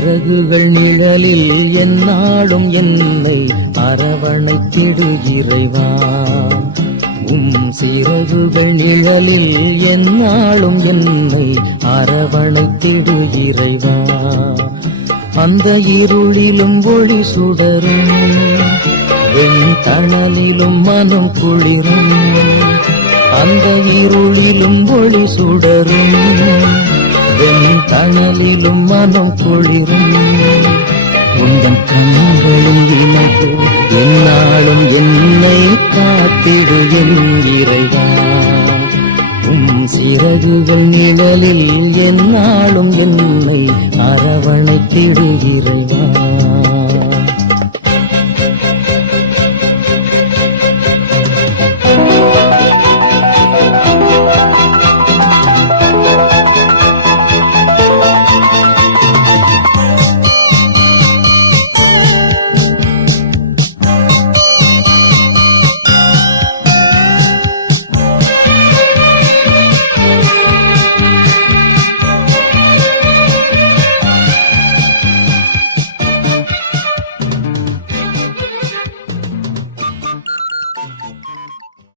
சிறகுகள் நிழலில் எந்நாளும் என்னை அரவணைத்திடு இறைவா. சிறகுகள் நிழலில் எந்நாளும் என்னை அரவணைத்திடு இறைவா. அந்த இருளிலும் ஒளி சுடரும் வெண்தணலிலும் மனம் குளிரும். அந்த இருளிலும் ஒளி சுடரும் வெண்தணலிலும் மனம் குளிரும். உந்தன் கண்களும் இணைத்து எந்நாளும் என்னை காத்திடு என் இறைவா. சிறகுகள் நிழலில் எந்நாளும் என்னை அரவணைத்திடு இறைவா.